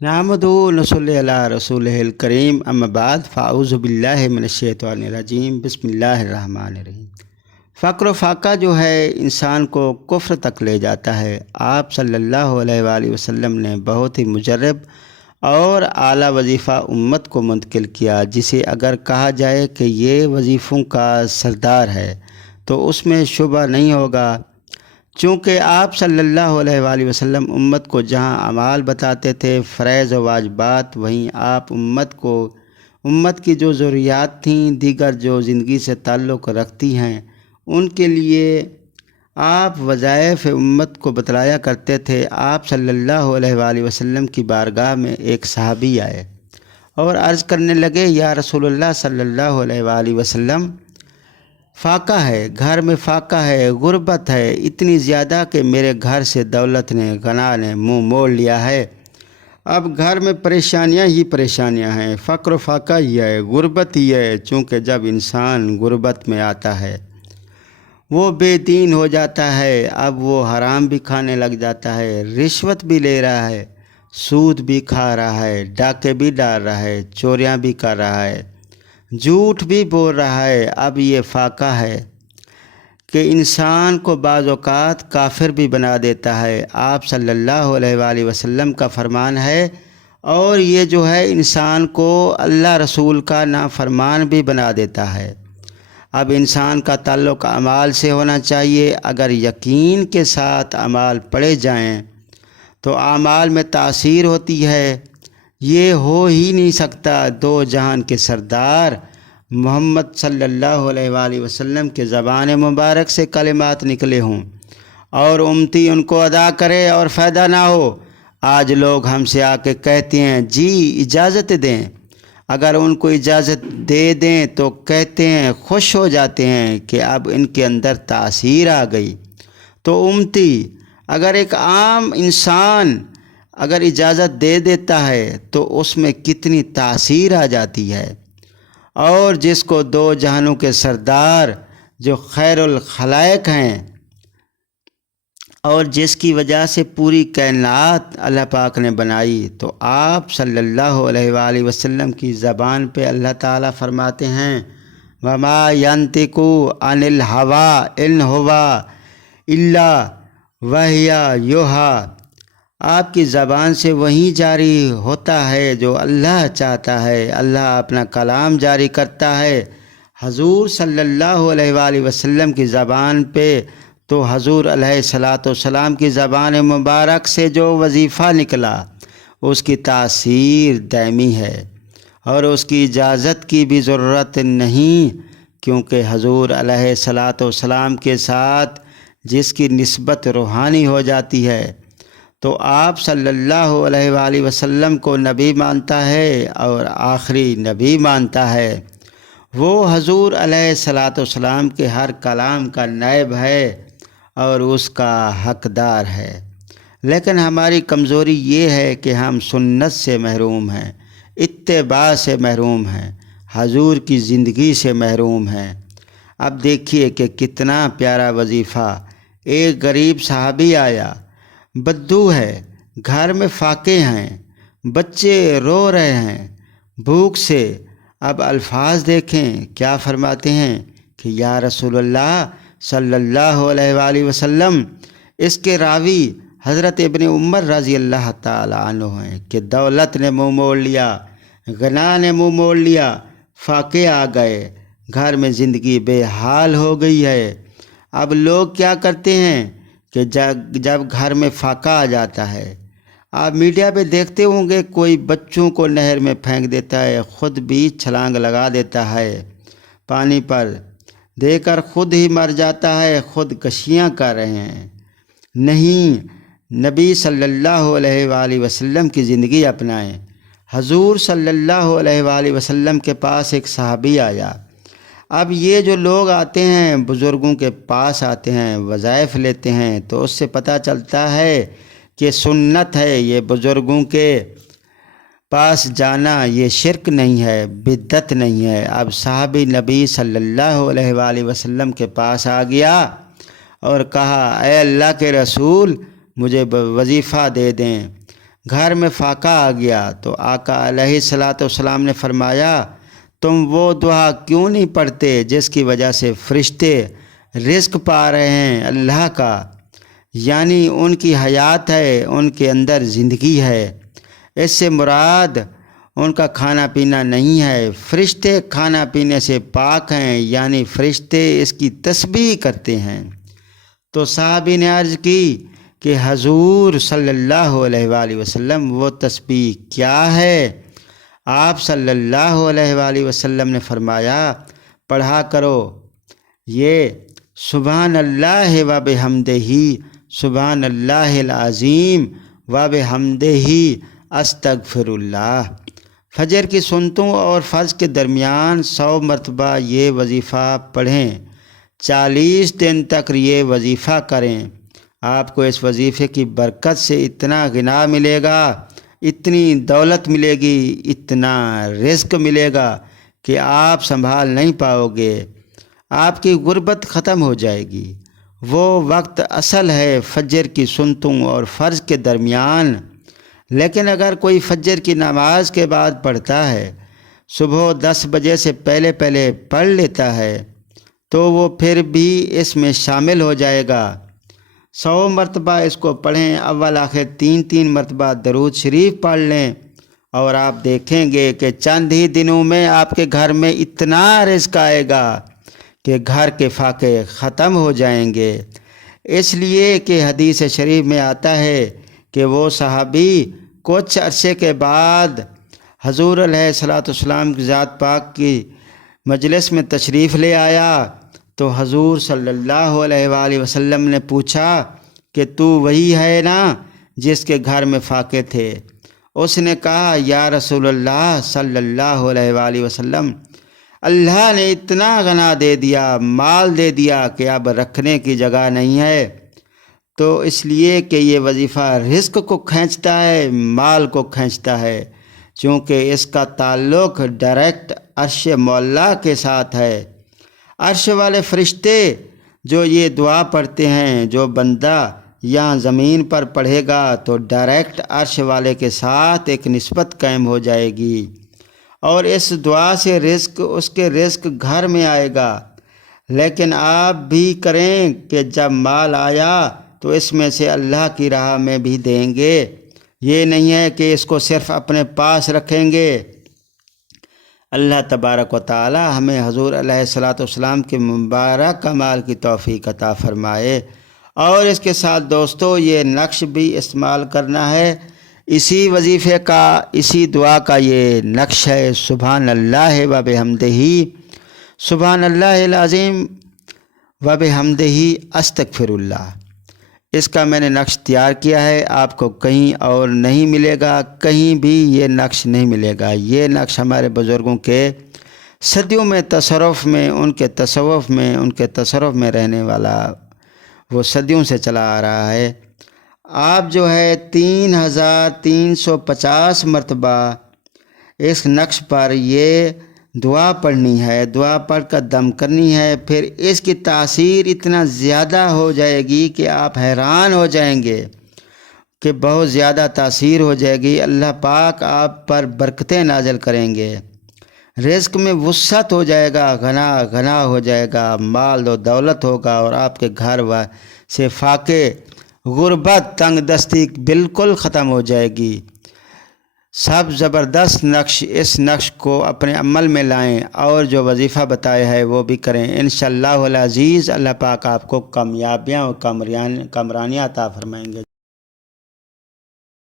नहमदुहु व नसल्ली अला रसूलिहिल करीम अम्मा बाद फ़ाऊज़ु बिल्लाहि मिनश्शैतानिर रजीम बिस्मिल्लाहिर रहमानिर रहीम। फ़क्र फ़ाका जो है इंसान को कुफ्र तक ले जाता है। आप सल्लल्लाहु अलैहि वसल्लम ने बहुत ही मुजर्रब और आला वजीफ़ा उम्मत को मुंतकिल किया, जिसे अगर कहा जाए कि ये वजीफ़ों का सरदार है तो उसमें शुबा नहीं होगा, चूँकि आप सल्लल्लाहु अलैहि वसल्लम उम्मत को जहाँ अमाल बताते थे फ़रज़ व वाजिबात, वहीं आप उम्मत की जो ज़रूरियात थीं, दीगर जो ज़िंदगी से ताल्लुक़ रखती हैं, उनके लिए आप वज़ाइफ़ उम्मत को बतलाया करते थे। आप सल्लल्लाहु अलैहि वसल्लम की बारगाह में एक सहाबी आए और अर्ज़ करने लगे, या रसूलुल्लाह सल्लल्लाहु अलैहि वसल्लम, फ़ाका है, घर में फ़ाका है, गुर्बत है इतनी ज़्यादा कि मेरे घर से दौलत ने, गना ने मुँह मोड़ लिया है। अब घर में परेशानियां ही परेशानियां हैं, फ़क्र फ़ाका ही है, गुर्बत ही है। चूँकि जब इंसान गुर्बत में आता है वो बेदीन हो जाता है। अब वो हराम भी खाने लग जाता है, रिश्वत भी ले रहा है, सूद भी खा रहा है, डाके भी डाल रहा है, चोरियां भी कर रहा है, झूठ भी बोल रहा है। अब ये फ़ाका है कि इंसान को बाज़ औक़ात काफिर भी बना देता है। आप सल्लल्लाहु अलैहि वसल्लम का फरमान है, और ये जो है इंसान को अल्लाह रसूल का नाफरमान भी बना देता है। अब इंसान का ताल्लुक़ अमाल से होना चाहिए। अगर यकीन के साथ अमाल पढ़े जाएं तो अमाल में तासीर होती है। ये हो ही नहीं सकता दो जहान के सरदार मोहम्मद सल्लल्लाहु अलैहि वसल्लम के ज़बान मुबारक से कलिमात निकले हों और उम्मती उनको अदा करे और फ़ायदा ना हो। आज लोग हमसे आके कहते हैं, जी इजाज़त दें। अगर उनको इजाज़त दे दें तो कहते हैं, खुश हो जाते हैं कि अब इनके अंदर तासीर आ गई। तो उम्मती, अगर एक आम इंसान अगर इजाज़त दे देता है तो उसमें कितनी तासीर आ जाती है। और जिसको दो जहानों के सरदार जो खैरुल खलाइक हैं और जिसकी वजह से पूरी कायनात अल्लाह पाक ने बनाई, तो आप सल्लल्लाहु अलैहि वसल्लम की ज़बान पे अल्लाह ताला फरमाते हैं, वमा यंतिकु अनिल हवा इन हुवा इल्ला वहिया युहा। आपकी ज़बान से वही जारी होता है जो अल्लाह चाहता है। अल्लाह अपना कलाम जारी करता है। हजूर सल्लल्लाहु अलैहि वसल्लम की ज़बान पे तो हजूर अलैहिस्सलाम की ज़बान मुबारक से जो वजीफ़ा निकला उसकी तासीर दायमी है और उसकी इजाज़त की भी ज़रूरत नहीं, क्योंकि हजूर अलैहिस्सलाम के साथ जिसकी निस्बत रूहानी हो जाती है तो आप सल्लल्लाहु अलैहि वसल्लम को नबी मानता है और आखिरी नबी मानता है। वो हजूर अलैहिस्सलाम के हर कलाम का नायब है और उसका हकदार है। लेकिन हमारी कमज़ोरी ये है कि हम सुन्नत से महरूम हैं, इत्तिबा से महरूम हैं, हजूर की ज़िंदगी से महरूम हैं। अब देखिए कि कितना प्यारा वजीफ़ा। एक गरीब साहबी आया, बद्दू है, घर में फाके हैं, बच्चे रो रहे हैं भूख से। अब अल्फाज देखें क्या फरमाते हैं कि या रसूलल्लाह सल्लल्लाहु अलैहि वसल्लम। इसके रावी हज़रत इब्ने उमर रज़ी अल्लाह ताला अन्हु हैं कि दौलत ने मुँह मोड़ लिया, गना ने मुँह मोड़ लिया, फाके आ गए, घर में ज़िंदगी बेहाल हो गई है। अब लोग क्या करते हैं कि जब घर में फाका आ जाता है, आप मीडिया पे देखते होंगे, कोई बच्चों को नहर में फेंक देता है, ख़ुद भी छलांग लगा देता है, पानी पर देकर ख़ुद ही मर जाता है, ख़ुद कशियाँ कर रहे हैं। नहीं, नबी सल्लल्लाहु अलैहि वसल्लम की ज़िंदगी अपनाएं। हजूर सल्लल्लाहु अलैहि वसल्लम के पास एक सहाबी आया। अब ये जो लोग आते हैं, बुज़ुर्गों के पास आते हैं, वज़ाइफ़ लेते हैं, तो उससे पता चलता है कि सुन्नत है। ये बुज़ुर्गों के पास जाना ये शिरक नहीं है, बिद्दत नहीं है। अब साहबी नबी सल्लल्लाहु अलैहि वसल्लम के पास आ गया और कहा, ऐ अल्लाह के रसूल, मुझे वजीफ़ा दे दें। گھر میں فاقہ آ گیا تو آقا علیہ الصلاۃ والسلام نے فرمایا تم وہ دعا کیوں نہیں پڑھتے جس کی وجہ سے فرشتے رزق پا رہے ہیں اللہ کا، یعنی ان کی حیات ہے، ان کے اندر زندگی ہے۔ اس سے مراد ان کا کھانا پینا نہیں ہے، فرشتے کھانا پینے سے پاک ہیں، یعنی فرشتے اس کی تسبیح کرتے ہیں۔ تو صحابی نے عرض کی کہ حضور صلی اللہ علیہ وآلہ وسلم وہ تسبیح کیا ہے؟ آپ صلی اللہ علیہ وآلہ وسلم نے فرمایا پڑھا کرو یہ سبحان اللہ و بحمدہ سبحان اللہ العظیم و بحمدہ استغفر اللہ۔ فجر کی سنتوں اور فرض کے درمیان 100 مرتبہ یہ وظیفہ پڑھیں، 40 دن تک یہ وظیفہ کریں۔ آپ کو اس وظیفے کی برکت سے اتنا غنا ملے گا، اتنی دولت ملے گی، اتنا رزق ملے گا کہ آپ سنبھال نہیں پاؤ گے، آپ کی غربت ختم ہو جائے گی۔ وہ وقت اصل ہے فجر کی سنتوں اور فرض کے درمیان، لیکن اگر کوئی فجر کی نماز کے بعد پڑھتا ہے، صبح 10 بجے سے پہلے پڑھ لیتا ہے تو وہ پھر بھی اس میں شامل ہو جائے گا۔ 100 مرتبہ اس کو پڑھیں، اول آخر 3 مرتبہ درود شریف پڑھ لیں، اور آپ دیکھیں گے کہ چند ہی دنوں میں آپ کے گھر میں اتنا رزق آئے گا کہ گھر کے فاقے ختم ہو جائیں گے۔ اس لیے کہ حدیث شریف میں آتا ہے کہ وہ صحابی کچھ عرصے کے بعد حضور علیہ الصلاۃ والسلام کی ذات پاک کی مجلس میں تشریف لے آیا تو حضور صلی اللہ علیہ وآلہ وسلم نے پوچھا کہ تو وہی ہے نا جس کے گھر میں فاقے تھے؟ اس نے کہا یا رسول اللہ صلی اللہ علیہ وآلہ وسلم، اللہ نے اتنا غنا دے دیا، مال دے دیا کہ اب رکھنے کی جگہ نہیں ہے۔ تو اس لیے کہ یہ وظیفہ رزق کو کھینچتا ہے، مال کو کھینچتا ہے، چونکہ اس کا تعلق ڈائریکٹ عرش مولا کے ساتھ ہے۔ عرش والے فرشتے جو یہ دعا پڑھتے ہیں، جو بندہ یہاں زمین پر پڑھے گا تو ڈائریکٹ عرش والے کے ساتھ ایک نسبت قائم ہو جائے گی، اور اس دعا سے رزق اس کے رزق گھر میں آئے گا۔ لیکن آپ بھی کریں کہ جب مال آیا تو اس میں سے اللہ کی راہ میں بھی دیں گے، یہ نہیں ہے کہ اس کو صرف اپنے پاس رکھیں گے۔ اللہ تبارک و تعالی ہمیں حضور علیہ الصلاۃ والسلام کے مبارک اعمال کی توفیق عطا فرمائے۔ اور اس کے ساتھ دوستو یہ نقش بھی استعمال کرنا ہے، اسی وظیفے کا، اسی دعا کا یہ نقش ہے، سبحان اللہ و بحمدہ سبحان اللہ العظیم و بحمدہ استغفر اللہ۔ اس کا میں نے نقش تیار کیا ہے، آپ کو کہیں اور نہیں ملے گا، کہیں بھی یہ نقش نہیں ملے گا۔ یہ نقش ہمارے بزرگوں کے صدیوں میں تصرف میں، ان کے تصرف میں رہنے والا، وہ صدیوں سے چلا آ رہا ہے۔ آپ جو ہے 3350 مرتبہ اس نقش پر یہ دعا پڑھنی ہے، دعا پڑھ کر دم کرنی ہے، پھر اس کی تاثیر اتنا زیادہ ہو جائے گی کہ آپ حیران ہو جائیں گے، کہ بہت زیادہ تاثیر ہو جائے گی۔ اللہ پاک آپ پر برکتیں نازل کریں گے، رزق میں وسعت ہو جائے گا، غنا ہو جائے گا، مال و دولت ہوگا، اور آپ کے گھر سے فاقے، غربت، تنگ دستی بالکل ختم ہو جائے گی۔ سب زبردست نقش، اس نقش کو اپنے عمل میں لائیں، اور جو وظیفہ بتایا ہے وہ بھی کریں، انشاءاللہ العزیز اللہ پاک آپ کو کامیابیاں اور کامرانیاں عطا فرمائیں گے۔